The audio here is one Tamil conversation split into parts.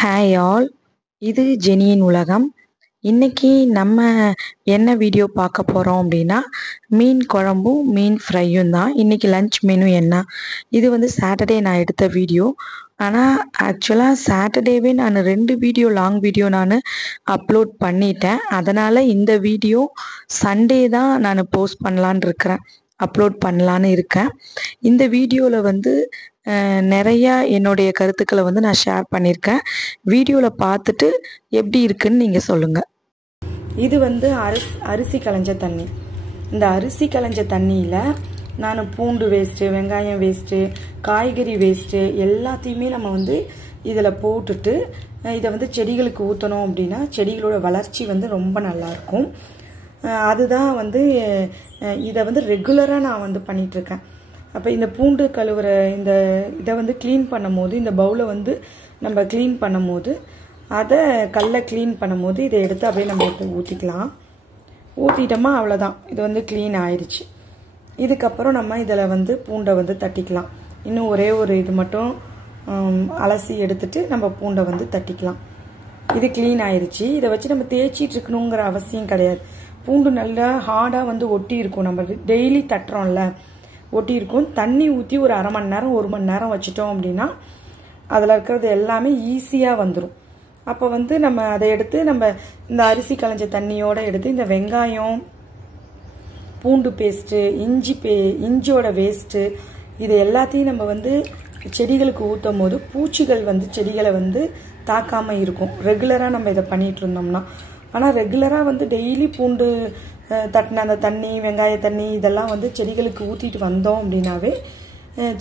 ஹாய் ஆல், இது ஜெனியின் உலகம். இன்னைக்கு நம்ம என்ன வீடியோ பார்க்க போகிறோம் அப்படின்னா, மீன் குழம்பும் மீன் ஃப்ரையும் தான். இன்னைக்கு லஞ்ச் மெனு என்ன? இது வந்து சாட்டர்டே நான் எடுத்த வீடியோ. ஆனால் ஆக்சுவலாக சாட்டர்டேவே நான் 2 லாங் வீடியோ நான் அப்லோட் பண்ணிட்டேன். அதனால் இந்த வீடியோ சண்டே தான் நான் போஸ்ட் பண்ணலான்னு இருக்கிறேன், அப்லோட் பண்ணலான்னு இருக்கேன். இந்த வீடியோவில் வந்து நிறையா என்னுடைய கருத்துக்களை வந்து நான் ஷேர் பண்ணியிருக்கேன். வீடியோவில் பார்த்துட்டு எப்படி இருக்குன்னு நீங்கள் சொல்லுங்கள். இது வந்து அரிசி களைஞ்ச தண்ணி. இந்த அரிசி களைஞ்ச தண்ணியில் நான் பூண்டு வேஸ்ட்டு, வெங்காயம் வேஸ்ட்டு, காய்கறி வேஸ்ட்டு எல்லாத்தையுமே நம்ம வந்து இதில் போட்டுட்டு இதை வந்து செடிகளுக்கு ஊற்றணும் அப்படின்னா செடிகளோட வளர்ச்சி வந்து ரொம்ப நல்லாயிருக்கும். அதுதான் வந்து இதை வந்து ரெகுலராக நான் வந்து பண்ணிகிட்ருக்கேன். அப்போ இந்த பூண்டு கழுவுற இதை வந்து க்ளீன் பண்ணும் போது, இந்த பவுலை வந்து நம்ம க்ளீன் பண்ணும் போது, அதை கல்லை க்ளீன் பண்ணும் போது இதை எடுத்து அப்படியே நம்ம ஊற்றிக்கலாம். ஊற்றிட்டோமா அவ்வளோதான், இது வந்து க்ளீன் ஆயிடுச்சு. இதுக்கப்புறம் நம்ம இதில் வந்து பூண்டை வந்து தட்டிக்கலாம். இன்னும் ஒரே ஒரு இது மட்டும் அலசி எடுத்துட்டு நம்ம பூண்டை வந்து தட்டிக்கலாம். இது க்ளீன் ஆயிடுச்சு. இதை வச்சு நம்ம தேய்ச்சிட்டு இருக்கணுங்கிற அவசியம் கிடையாது. பூண்டு நல்லா ஹார்டாக வந்து ஒட்டி இருக்கும். நம்ம டெய்லி தட்டுறோம்ல, ஒட்டி இருக்கும். தண்ணி ஊற்றி ஒரு அரை மணி நேரம் 1 மணி நேரம் வச்சிட்டோம் அப்படின்னா அதில் இருக்கிறது எல்லாமே ஈஸியாக வந்துடும். அப்போ வந்து நம்ம அதை எடுத்து நம்ம இந்த அரிசி களைஞ்ச தண்ணியோட எடுத்து இந்த வெங்காயம், பூண்டு பேஸ்ட்டு, இஞ்சியோட வேஸ்ட்டு, இது எல்லாத்தையும் நம்ம வந்து செடிகளுக்கு ஊற்றும் போது பூச்சிகள் வந்து செடிகளை வந்து தாக்காமல் இருக்கும். ரெகுலராக நம்ம இதை பண்ணிகிட்டு இருந்தோம்னா. ஆனால் ரெகுலராக வந்து டெய்லி பூண்டு தட்டின அந்த தண்ணி, வெங்காய தண்ணி இதெல்லாம் வந்து செடிகளுக்கு ஊற்றிட்டு வந்தோம் அப்படின்னாவே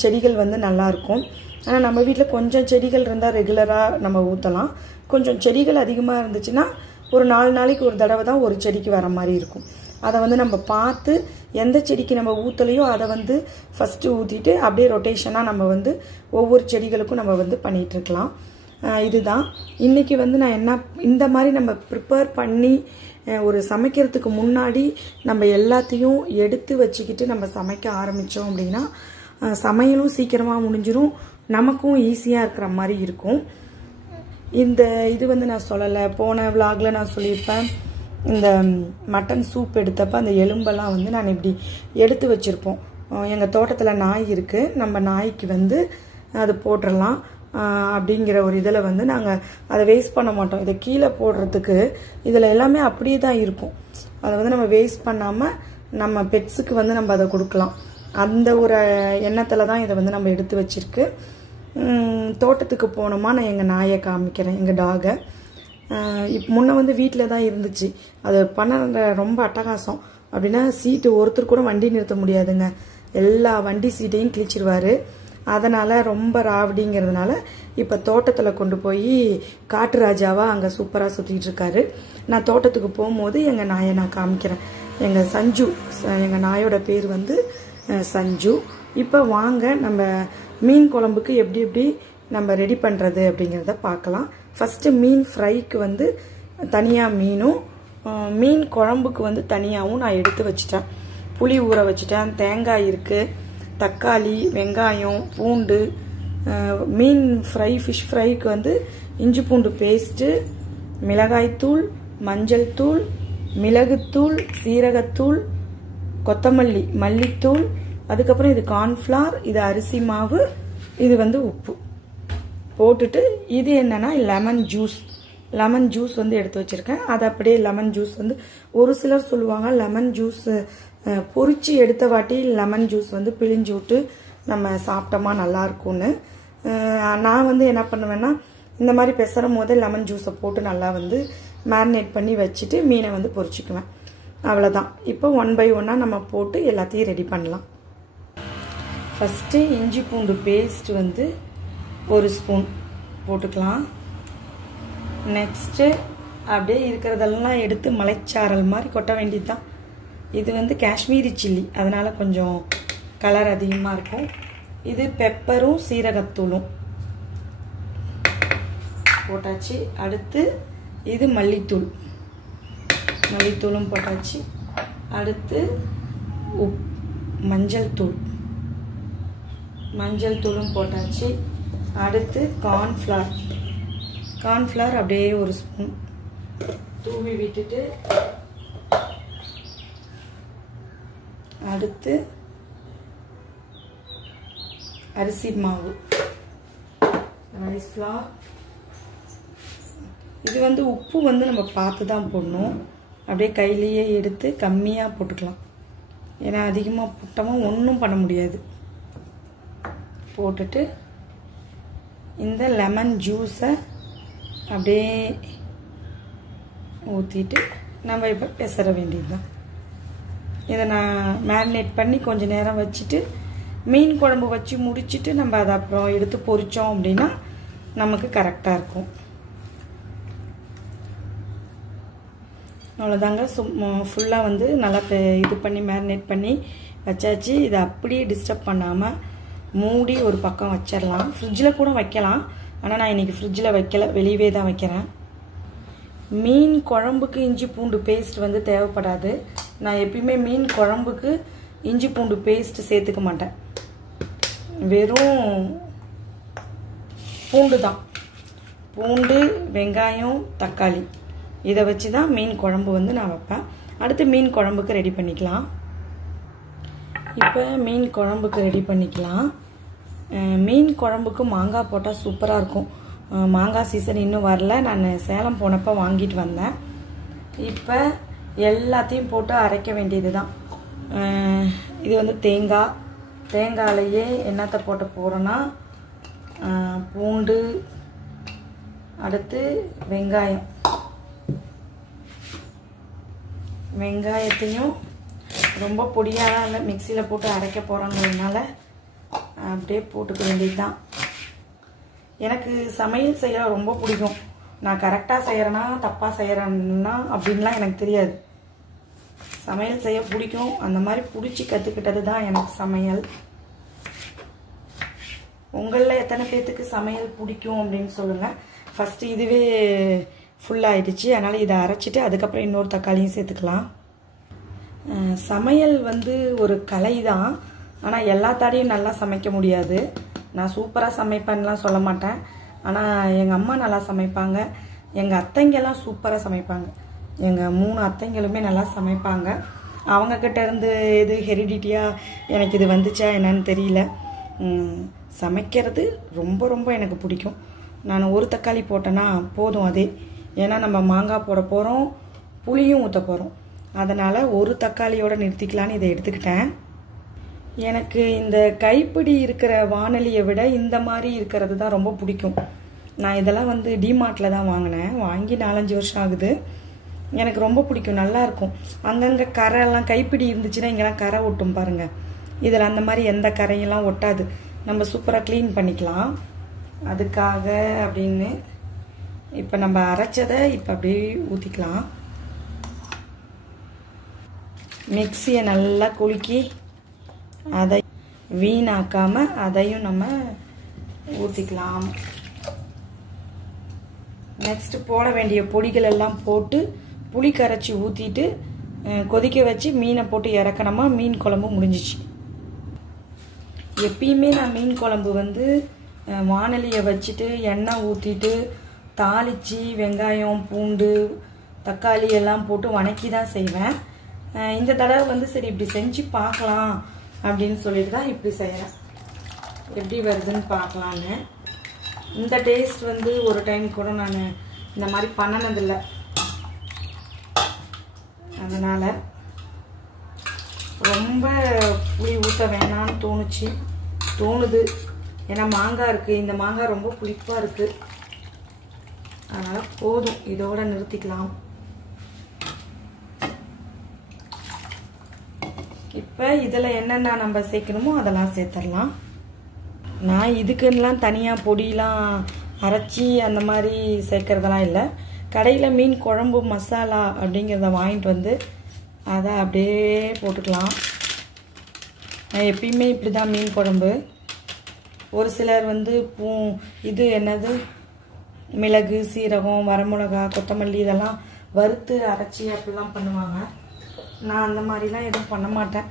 செடிகள் வந்து நல்லாயிருக்கும். ஆனால் நம்ம வீட்டில் கொஞ்சம் செடிகள் இருந்தால் ரெகுலராக நம்ம ஊற்றலாம். கொஞ்சம் செடிகள் அதிகமாக இருந்துச்சுன்னா ஒரு 4 நாளைக்கு ஒரு தடவை தான் ஒரு செடிக்கு வர மாதிரி இருக்கும். அதை வந்து நம்ம பார்த்து எந்த செடிக்கு நம்ம ஊற்றலையோ அதை வந்து ஃபஸ்ட்டு ஊற்றிட்டு அப்படியே ரொட்டேஷனாக நம்ம வந்து ஒவ்வொரு செடிகளுக்கும் நம்ம வந்து பண்ணிகிட்ருக்கலாம். இதுதான் இன்றைக்கி வந்து நான் என்ன இந்த மாதிரி நம்ம ப்ரிப்பேர் பண்ணி ஒரு சமைக்கிறதுக்கு முன்னாடி நம்ம எல்லாத்தையும் எடுத்து வச்சுக்கிட்டு நம்ம சமைக்க ஆரம்பித்தோம் அப்படின்னா சமையலும் சீக்கிரமாக முடிஞ்சிடும், நமக்கும் ஈஸியாக இருக்கிற மாதிரி இருக்கும். இது வந்து நான் சொல்லலை, போன விலாகில் நான் சொல்லியிருப்பேன். இந்த மட்டன் சூப் எடுத்தப்போ அந்த எலும்பெல்லாம் வந்து நான் இப்படி எடுத்து வச்சுருப்போம். எங்கள் தோட்டத்தில் நாய் இருக்குது, நம்ம நாய்க்கு வந்து அது போட்டுடலாம் அப்படிங்கிற ஒரு இதில் வந்து நாங்கள் அதை வேஸ்ட் பண்ண மாட்டோம். இதை கீழே போடுறதுக்கு இதில் எல்லாமே அப்படியே தான் இருக்கும். அதை வந்து நம்ம வேஸ்ட் பண்ணாமல் நம்ம பெட்ஸுக்கு வந்து நம்ம அதை கொடுக்கலாம். அந்த ஒரு எண்ணத்தில் தான் இதை வந்து நம்ம எடுத்து வச்சிருக்கு. தோட்டத்துக்கு போனோமா நான் எங்கள் நாயை காமிக்கிறேன், எங்கள் டாகை. முன்ன வந்து வீட்டில் தான் இருந்துச்சு. அது பண்ண ரொம்ப அட்டகாசம். அப்படின்னா சீட்டு ஒருத்தர் கூட வண்டி நிறுத்த முடியாதுங்க, எல்லா வண்டி சீட்டையும் கிழிச்சிருவார். அதனால் ரொம்ப ராவடிங்கிறதுனால இப்போ தோட்டத்தில் கொண்டு போய் காட்டு ராஜாவாக அங்கே சூப்பராக சுற்றிட்டு இருக்காரு. நான் தோட்டத்துக்கு போகும்போது எங்கள் நாயை நான் காமிக்கிறேன். எங்கள் சஞ்சு, எங்கள் நாயோட பேர் வந்து சஞ்சு. இப்போ வாங்க நம்ம மீன் குழம்புக்கு எப்படி நம்ம ரெடி பண்ணுறது அப்படிங்கிறத பார்க்கலாம். ஃபஸ்ட்டு மீன் ஃப்ரைக்கு வந்து தனியாக மீனும், மீன் குழம்புக்கு வந்து தனியாகவும் நான் எடுத்து வச்சிட்டேன். புளி ஊற வச்சிட்டேன், தேங்காய் இருக்குது, தக்காளி, வெங்காயம், பூண்டு. மீன் ஃப்ரை, ஃபிஷ் ஃப்ரைக்கு வந்து இஞ்சி பூண்டு பேஸ்ட்டு, மிளகாய்த்தூள், மஞ்சள் தூள், மிளகுத்தூள், சீரகத்தூள், கொத்தமல்லி, மல்லித்தூள், அதுக்கப்புறம் இது கார்ன்ஃப்ளவர், இது அரிசி மாவு, இது வந்து உப்பு போட்டுட்டு இது என்னன்னா லெமன் ஜூஸ் வந்து எடுத்து வச்சிருக்கேன். அது அப்படியே லெமன் ஜூஸ் வந்து ஒரு சிலர் சொல்லுவாங்க லெமன் ஜூஸ் பொரிச்சு எடுத்த வாட்டி லெமன் ஜூஸ் வந்து பிழிஞ்சு விட்டு நம்ம சாப்பிட்டோமா நல்லா இருக்கும்னு. நான் வந்து என்ன பண்ணுவேன்னா இந்த மாதிரி பெசரும் போதே லெமன் ஜூஸை போட்டு நல்லா வந்து மேரினேட் பண்ணி வச்சுட்டு மீனை வந்து பொரிச்சுக்குவேன். அவ்வளோதான். இப்போ 1 by 1 நம்ம போட்டு எல்லாத்தையும் ரெடி பண்ணலாம். ஃபஸ்ட்டு இஞ்சி பூண்டு பேஸ்ட் வந்து 1 ஸ்பூன் போட்டுக்கலாம். நெக்ஸ்ட்டு அப்படியே இருக்கிறதெல்லாம் எடுத்து மலைச்சாரல் மாதிரி கொட்ட வேண்டியது தான். இது வந்து காஷ்மீரி சில்லி, அதனால் கொஞ்சம் கலர் அதிகமாக இருக்கும். இது பெப்பரும் சீரகத்தூளும் போட்டாச்சு. அடுத்து இது மல்லித்தூளும் போட்டாச்சு. அடுத்து மஞ்சள் தூளும் போட்டாச்சு. அடுத்து கார்ன்ஃப்ளவர் அப்படியே ஒரு ஸ்பூன் தூவி விட்டுட்டு அடுத்து அரிசி மாவு ரைஸ் ஃப்ளார். இது வந்து உப்பு வந்து நம்ம பார்த்து தான் போடணும். அப்படியே கையிலேயே எடுத்து கம்மியாக போட்டுக்கலாம். ஏன்னா அதிகமாக போட்டோமா ஒன்றும் பண்ண முடியாது. போட்டுட்டு இந்த லெமன் ஜூஸை அப்படியே ஊற்றிட்டு நம்ம இப்போ பெசற வேண்டியது தான். இதை நான் மேரினேட் பண்ணி கொஞ்சம் நேரம் வச்சுட்டு மீன் குழம்பு வச்சு முடிச்சுட்டு நம்ம அதை அப்புறம் எடுத்து பொரித்தோம் அப்படின்னா நமக்கு கரெக்டாக இருக்கும். அவ்வளோதாங்க. ஃபுல்லாக வந்து நல்லா இது பண்ணி மேரினேட் பண்ணி வச்சாச்சு. இதை அப்படியே டிஸ்டர்ப் பண்ணாமல் மூடி ஒரு பக்கம் வச்சிடலாம். ஃப்ரிட்ஜில் கூட வைக்கலாம். ஆனால் நான் இன்றைக்கி ஃப்ரிட்ஜில் வைக்கலை, வெளியவே தான் வைக்கிறேன். மீன் குழம்புக்கு இஞ்சி பூண்டு பேஸ்ட் வந்து தேவைப்படாது. நான் எப்பயுமே மீன் குழம்புக்கு இஞ்சி பூண்டு பேஸ்ட் சேர்த்துக்க மாட்டேன். வெறும் பூண்டு தான். பூண்டு, வெங்காயம், தக்காளி இதை வச்சு தான் மீன் குழம்பு வந்து நான் வைப்பேன். அடுத்து மீன் குழம்புக்கு ரெடி பண்ணிக்கலாம். இப்போ மீன் குழம்புக்கு ரெடி பண்ணிக்கலாம். மீன் குழம்புக்கு மாங்காய் போட்டால் சூப்பராக இருக்கும். மாங்காய் சீசன் இன்னும் வரல. நான் சேலம் போனப்போ வாங்கிட்டு வந்தேன். இப்போ எல்லாத்தையும் போட்டு அரைக்க வேண்டியது தான். இது வந்து தேங்காயிலையே என்னத்தை போட்டு போகிறோன்னா பூண்டு, அடுத்து வெங்காயத்தையும் ரொம்ப பொடியாக இல்லை, மிக்சியில் போட்டு அரைக்க போகிறோங்கிறதுனால அப்படியே போட்டுக்க வேண்டியது தான். எனக்கு சமையல் செய்ய ரொம்ப பிடிக்கும். நான் கரெக்டாக செய்கிறேன்னா தப்பாக செய்கிறேன்னா அப்படின்லாம் எனக்கு தெரியாது. சமையல் செய்ய பிடிக்கும். அந்த மாதிரி பிடிச்சி கற்றுக்கிட்டது தான் எனக்கு சமையல். உங்களில் எத்தனை பேர்த்துக்கு சமையல் பிடிக்கும் அப்படின்னு சொல்லுங்கள். ஃபஸ்ட்டு இதுவே ஃபுல்லாகிடுச்சு. அதனால் இதை அரைச்சிட்டு அதுக்கப்புறம் இன்னொரு தக்காளியும் சேர்த்துக்கலாம். சமையல் வந்து ஒரு கலை தான். ஆனால் எல்லாத்தாடையும் நல்லா சமைக்க முடியாது. நான் சூப்பராக சமைப்பேன்லாம் சொல்ல மாட்டேன். ஆனால் எங்கள் அம்மா நல்லா சமைப்பாங்க. எங்கள் அத்தைங்கெல்லாம் சூப்பராக சமைப்பாங்க. எங்கள் 3 அத்தைங்களுமே நல்லா சமைப்பாங்க. அவங்கக்கிட்ட இருந்து எது ஹெரிடிட்டியாக எனக்கு இது வந்துச்சா என்னன்னு தெரியல. சமைக்கிறது ரொம்ப ரொம்ப எனக்கு பிடிக்கும். நான் ஒரு தக்காளி போட்டேன்னா போதும் அதே. ஏன்னா நம்ம மாங்காய் போட போகிறோம், புளியும் ஊற்ற போகிறோம். அதனால் ஒரு தக்காளியோடு நிறுத்திக்கலான்னு இதை எடுத்துக்கிட்டேன். எனக்கு இந்த கைப்பிடி இருக்கிற வானலியை விட இந்த மாதிரி இருக்கிறது தான் ரொம்ப பிடிக்கும். நான் இதெல்லாம் வந்து டிமார்ட்டில் தான் வாங்கினேன். வாங்கி 4-5 வருஷம் ஆகுது. எனக்கு ரொம்ப பிடிக்கும், நல்லாயிருக்கும். அங்கங்கே கரையெல்லாம் கைப்பிடி இருந்துச்சுன்னா இங்கெல்லாம் கரை ஒட்டும் பாருங்கள். இதில் அந்த மாதிரி எந்த கரையெல்லாம் ஒட்டாது. நம்ம சூப்பராக க்ளீன் பண்ணிக்கலாம். அதுக்காக அப்படின்னு இப்போ நம்ம அரைச்சதை இப்போ அப்படியே ஊற்றிக்கலாம். மிக்சியை நல்லா குலுக்கி அதை வீணாக்காமல் அதையும் நம்ம ஊற்றிக்கலாம். நெக்ஸ்ட்டு போட வேண்டிய பொடிகள் எல்லாம் போட்டு புளி கரைச்சி ஊற்றிட்டு கொதிக்க வச்சு மீனை போட்டு இறக்கணுமா மீன் குழம்பு முடிஞ்சிச்சு. எப்பயுமே நான் மீன் குழம்பு வந்து வானலியை வச்சுட்டு எண்ணெய் ஊற்றிட்டு தாளித்து வெங்காயம், பூண்டு, தக்காளி எல்லாம் போட்டு வணக்கி தான் செய்வேன். இந்த தடவை வந்து சரி இப்படி செஞ்சு பார்க்கலாம் அப்படின்னு சொல்லிட்டு தான் இப்படி செய்கிறேன். எப்படி வருதுன்னு பார்க்கலான்னு. இந்த டேஸ்ட் வந்து ஒரு டைம் கூட நான் இந்த மாதிரி பண்ணினதில்லை. அதனால் ரொம்ப புளி ஊற்ற வேணான்னு தோணுது. ஏன்னா மாங்காய் இருக்குது. இந்த மாங்காய் ரொம்ப புளிப்பாக இருக்குது. அதனால் போதும், இதோட நிறுத்திக்கலாம். இப்போ இதில் என்னென்ன நம்ம சேர்க்கணுமோ அதெல்லாம் சேர்த்துடலாம். நான் இதுக்குன்னெலாம் தனியாக பொடியெலாம் அரைச்சி அந்த மாதிரி சேர்க்கறதெல்லாம் இல்லை. கடையில் மீன் குழம்பு மசாலா அப்படிங்கிறத வாங்கிட்டு வந்து அதை அப்படியே போட்டுக்கலாம். நான் எப்பயுமே இப்படி தான் மீன் குழம்பு. ஒரு சிலர் வந்து இது என்னது மிளகு, சீரகம், வரமிளகா, கொத்தமல்லி இதெல்லாம் வறுத்து அரைச்சி அப்படிலாம் பண்ணுவாங்க. நான் அந்த மாதிரிலாம் எதுவும் பண்ண மாட்டேன்.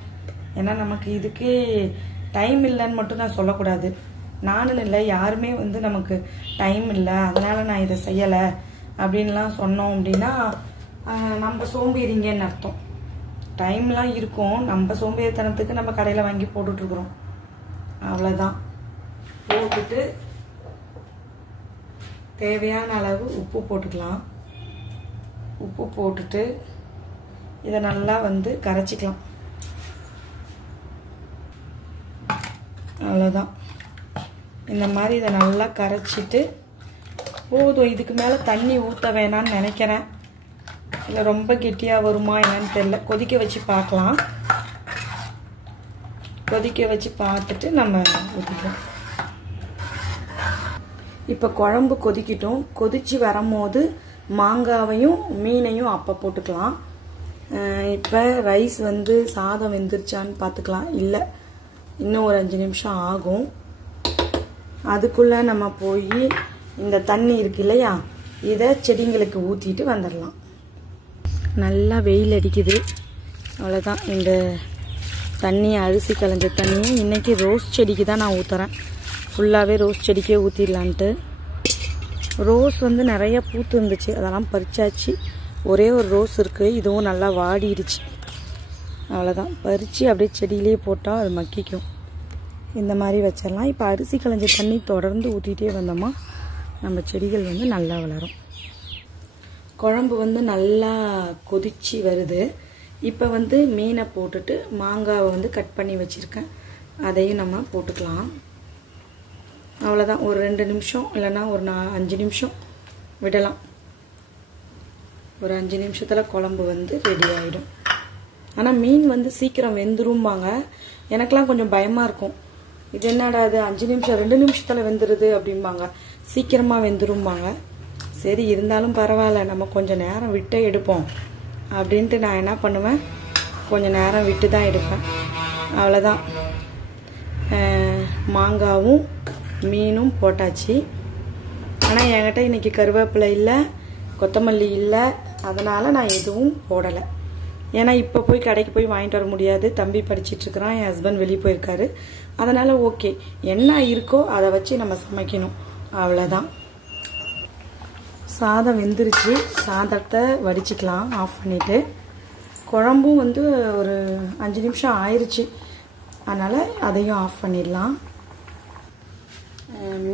ஏன்னா நமக்கு இதுக்கே டைம் இல்லைன்னு மட்டும் நான் சொல்லக்கூடாது. நானும் இல்லை, யாருமே வந்து நமக்கு டைம் இல்லை அதனால் நான் இதை செய்யலை அப்படின்லாம் சொன்னோம் அப்படின்னா நம்ம சோம்பேறிங்கன்னு அர்த்தம். டைம்லாம் இருக்கும், நம்ம சோம்பேறித்தனத்துக்கு நம்ம கடையில் வாங்கி போட்டுட்ருக்குறோம். அவ்வளோதான். போட்டுட்டு தேவையான அளவு உப்பு போட்டுக்கலாம். உப்பு போட்டுட்டு இதை நல்லா வந்து கரைச்சிக்கலாம். அவ்வளோதான். இந்த மாதிரி இதை நல்லா கரைச்சிட்டு போதும். இதுக்கு மேலே தண்ணி ஊற்ற வேணான்னு நினைக்கிறேன். இல்லை ரொம்ப கெட்டியாக வருமா என்னன்னு தெரியல. கொதிக்க வச்சு பார்க்கலாம். கொதிக்க வச்சு பார்த்துட்டு நம்ம ஊற்றிக்கலாம். இப்போ குழம்பு கொதிக்கட்டும். கொதித்து வரும்போது மாங்காவையும் மீனையும் அப்போ போட்டுக்கலாம். இப்போ ரைஸ் வந்து சாதம் வெந்துருச்சான்னு பார்த்துக்கலாம். இல்லை, இன்னும் ஒரு 5 நிமிஷம் ஆகும். அதுக்குள்ளே நம்ம போய் இந்த தண்ணி இருக்கு இல்லையா, இதை செடிங்களுக்கு ஊற்றிட்டு வந்துடலாம். நல்லா வெயில் அடிக்குது. அவ்வளோதான். இந்த தண்ணி அரிசி களைஞ்ச தண்ணியை இன்றைக்கி ரோஸ் செடிக்கு தான் நான் ஊற்றுறேன். ஃபுல்லாகவே ரோஸ் செடிக்கே ஊற்றிடலான்ட்டு. ரோஸ் வந்து நிறைய பூத்து இருந்துச்சு, அதெல்லாம் பறிச்சாச்சு. ஒரே ஒரு ரோஸ் இருக்குது, இதுவும் நல்லா வாடிடுச்சு. அவ்வளோதான். பறித்து அப்படியே செடியிலே போட்டால் அது மக்கிக்கும். இந்த மாதிரி வச்சிடலாம். இப்போ அரிசி களைஞ்ச தண்ணி தொடர்ந்து ஊற்றிட்டே வந்தோமா நம்ம செடிகள் வந்து நல்லா வளரும். குழம்பு வந்து நல்லா கொதிச்சு வருது. இப்போ வந்து மீனை போட்டுட்டு மாங்காவை வந்து கட் பண்ணி வச்சுருக்கேன், அதையும் நம்ம போட்டுக்கலாம். அவ்வளோதான். ஒரு 2 நிமிஷம் இல்லைன்னா ஒரு 5 நிமிஷம் விடலாம். ஒரு 5 நிமிஷத்தில் குழம்பு வந்து ரெடி ஆகிடும். ஆனால் மீன் வந்து சீக்கிரம் வெந்துரும்பாங்க. எனக்கெலாம் கொஞ்சம் பயமாக இருக்கும். இது என்னடா அது 5 நிமிஷம் 2 நிமிஷத்தில் வெந்துடுது அப்படிம்பாங்க, சீக்கிரமாக வெந்துரும்பாங்க. சரி, இருந்தாலும் பரவாயில்ல, நம்ம கொஞ்சம் நேரம் விட்டே எடுப்போம் அப்படின்ட்டு நான் என்ன பண்ணுவேன், கொஞ்சம் நேரம் விட்டு தான் எடுப்பேன். அவ்வளோதான். மாங்காவும் மீனும் போட்டாச்சு. ஆனால் என்கிட்ட இன்றைக்கி கருவேப்பிலை இல்லை, கொத்தமல்லி இல்லை, அதனால் நான் எதுவும் போடலை. ஏன்னா இப்போ போய் கடைக்கு போய் வாங்கிட்டு வர முடியாது. தம்பி படிச்சிட்ருக்கிறான், என் ஹஸ்பண்ட் வெளியே போயிருக்காரு. அதனால் ஓகே, என்ன இருக்கோ அதை வச்சு நம்ம சமைக்கணும். அவ்வளோதான். சாதம் வெந்துருச்சு. சாதத்தை வடிச்சிக்கலாம் ஆஃப் பண்ணிவிட்டு. குழம்பும் வந்து ஒரு 5 நிமிஷம் ஆயிடுச்சு, அதனால் அதையும் ஆஃப் பண்ணிடலாம்.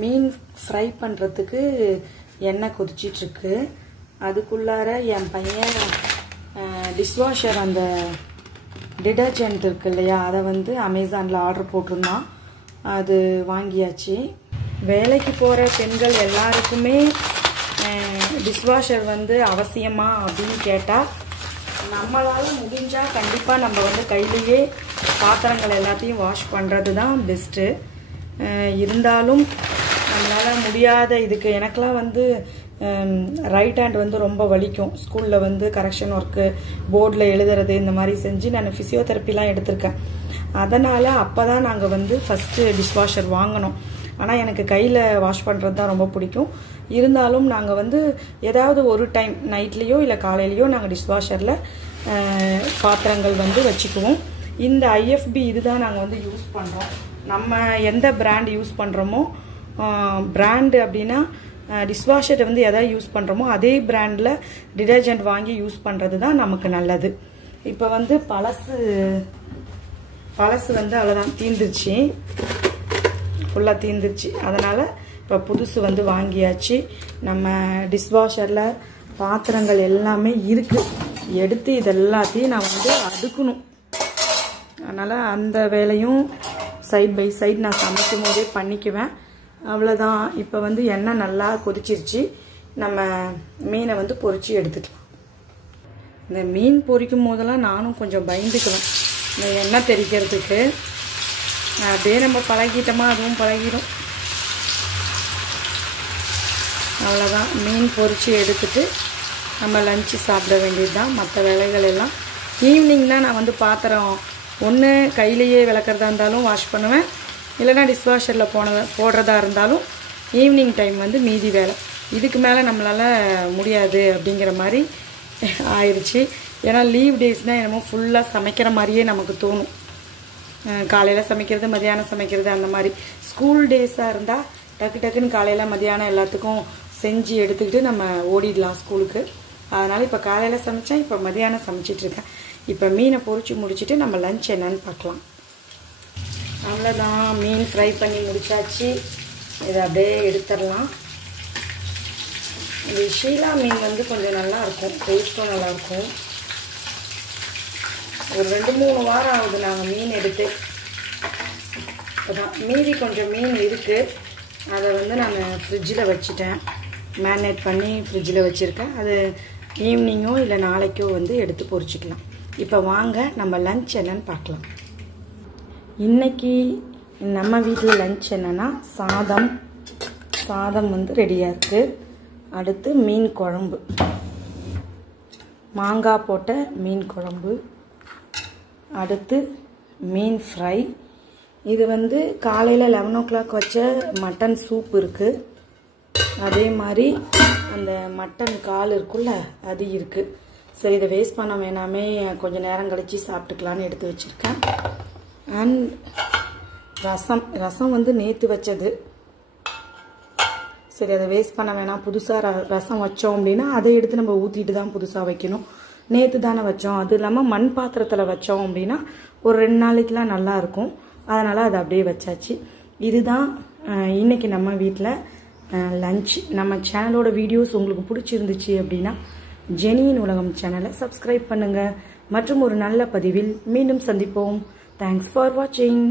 மீன் ஃப்ரை பண்ணுறதுக்கு எண்ணெய் கொதிச்சிட்ருக்கு. அதுக்குள்ளார என் பையன் டிஷ்வாஷர் அந்த டிடர்ஜென்ட் இருக்கு இல்லையா, அதை வந்து அமேசானில் ஆர்டர் போட்டிருந்தான். அது வாங்கியாச்சு. வேலைக்கு போகிற பெண்கள் எல்லாருக்குமே டிஷ்வாஷர் வந்து அவசியமா அப்படின்னு கேட்டால், நம்மளால் முடிஞ்சால் கண்டிப்பாக நம்ம வந்து கையிலேயே பாத்திரங்கள் எல்லாத்தையும் வாஷ் பண்ணுறது தான் பெஸ்ட்டு. இருந்தாலும் நம்மளால் முடியாத இதுக்கு எனக்கெலாம் வந்து ரைட் ஹேண்ட் வந்து ரொம்ப வலிக்கும். ஸ்கூலில் வந்து கரெக்ஷன் ஒர்க்கு, போர்டில் எழுதுறது, இந்த மாதிரி செஞ்சு நான் ஃபிசியோதெரப்பிலாம் எடுத்திருக்கேன். அதனால் அப்போ தான் நாங்கள் வந்து ஃபஸ்ட்டு டிஷ்வாஷர் வாங்கினோம். ஆனால் எனக்கு கையில் வாஷ் பண்ணுறது தான் ரொம்ப பிடிக்கும். இருந்தாலும் நாங்கள் வந்து ஏதாவது ஒரு டைம் நைட்லேயோ இல்லை காலையிலையோ நாங்கள் டிஷ்வாஷரில் பாத்திரங்கள் வந்து வச்சுக்குவோம். இந்த ஐஎஃப்பி இதுதான் நாங்கள் வந்து யூஸ் பண்ணுறோம். நம்ம எந்த பிராண்ட் யூஸ் பண்ணுறோமோ, பிராண்டு அப்படின்னா டிஷ்வாஷரை வந்து எதாவது யூஸ் பண்ணுறோமோ அதே பிராண்டில் டிடர்ஜென்ட் வாங்கி யூஸ் பண்ணுறது தான் நமக்கு நல்லது. இப்போ வந்து பழசு வந்து அவ்வளோதான், தீந்துருச்சு, ஃபுல்லாக தீந்துருச்சு. அதனால் இப்போ புதுசு வந்து வாங்கியாச்சு. நம்ம டிஷ்வாஷரில் பாத்திரங்கள் எல்லாமே இருக்குது. எடுத்து இதெல்லாத்தையும் நான் வந்து அடுக்கணும். அதனால் அந்த வேலையும் சைட் பை சைட் நான் சமைக்கும் போதே பண்ணிக்குவேன். அவ்வளோதான். இப்போ வந்து எண்ணெய் நல்லா கொதிச்சிருச்சு. நம்ம மீனை வந்து பொரிச்சு எடுத்துக்கலாம். இந்த மீன் பொரிக்கும் போதெல்லாம் நானும் கொஞ்சம் பயந்துக்குவேன், இந்த எண்ணெய் தெறிக்கிறதுக்கு. அப்படியே நம்ம பழகிட்டோமா அதுவும் பழகிடும். அவ்வளோதான். மீன் பொரிச்சு எடுத்துட்டு நம்ம லஞ்சு சாப்பிட வேண்டியது தான். மற்ற வேலைகள் எல்லாம் ஈவினிங் தான் நான் வந்து பாத்திரம் ஒன்று கையிலேயே விளக்குறதா இருந்தாலும் வாஷ் பண்ணுவேன், இல்லைனா டிஷ்வாஷரில் போடுறதா இருந்தாலும் ஈவினிங் டைம் வந்து மீதி வேலை. இதுக்கு மேலே நம்மளால் முடியாது அப்படிங்கிற மாதிரி ஆயிடுச்சு. ஏன்னா லீவ் டேஸ்னால் என்னமோ ஃபுல்லாக சமைக்கிற மாதிரியே நமக்கு தோணும். காலையில் சமைக்கிறது, மதியானம் சமைக்கிறது, அந்த மாதிரி. ஸ்கூல் டேஸாக இருந்தால் டக்கு டக்குன்னு காலையில் மதியானம் எல்லாத்துக்கும் செஞ்சு எடுத்துக்கிட்டு நம்ம ஓடிடலாம் ஸ்கூலுக்கு. அதனால் இப்போ காலையில் சமைச்சேன், இப்போ மதியானம் சமைச்சிட்ருக்கேன். இப்போ மீனை பொரிச்சு முடிச்சுட்டு நம்ம லஞ்ச் என்னன்னு பார்க்கலாம். அவ்வளோதான், மீன் ஃப்ரை பண்ணி முடிச்சாச்சு. இதை அப்படியே எடுத்துடலாம். இந்த ஷீலா மீன் வந்து கொஞ்சம் நல்லாயிருக்கும், டேஸ்ட்டும் நல்லாயிருக்கும். ஒரு 2-3 வாரம் ஆகுது நாங்கள் மீன் எடுத்து. அதான் மீதி கொஞ்சம் மீன் இருக்குது, அதை வந்து நான் ஃப்ரிட்ஜில் வச்சுட்டேன், மேரினேட் பண்ணி ஃப்ரிட்ஜில் வச்சுருக்கேன். அது ஈவினிங்கோ இல்லை நாளைக்கோ வந்து எடுத்து பொரிச்சிக்கலாம். இப்போ வாங்க நம்ம லஞ்ச் என்னன்னு பார்க்கலாம். இன்றைக்கி நம்ம வீட்டில் லஞ்ச் என்னென்னா சாதம் வந்து ரெடியாக இருக்குது. அடுத்து மீன் குழம்பு, மாங்காய் போட்ட மீன் குழம்பு. அடுத்து மீன் ஃப்ரை. இது வந்து காலையில் 11 o'clock வச்ச மட்டன் சூப் இருக்குது. அதே மாதிரி அந்த மட்டன் கால் இருக்குல்ல அது இருக்குது. சரி, இதை வேஸ்ட் பண்ண வேணாமே, கொஞ்சம் நேரம் கழித்து சாப்பிட்டுக்கலான்னு எடுத்து வச்சுருக்கேன். அண்ட் ரசம் வந்து நேற்று வச்சது. சரி, அதை வேஸ்ட் பண்ண வேணாம், புதுசாக ரசம் வச்சோம் அப்படின்னா அதை எடுத்து நம்ம ஊற்றிட்டு தான் புதுசாக வைக்கணும். நேற்று தானே வச்சோம், அது இல்லாமல் மண் பாத்திரத்தில் வச்சோம் அப்படின்னா ஒரு 2 நாளைக்கெலாம் நல்லாயிருக்கும். அதனால் அதை அப்படியே வச்சாச்சு. இதுதான் இன்றைக்கி நம்ம வீட்டில் லஞ்ச். நம்ம சேனலோட வீடியோஸ் உங்களுக்கு பிடிச்சிருந்துச்சு அப்படின்னா ஜெனியின் உலகம் சேனலை சப்ஸ்கிரைப் பண்ணுங்கள். மற்றும் ஒரு நல்ல பதிவில் மீண்டும் சந்திப்போம். தேங்க்ஸ் ஃபார் வாட்சிங்.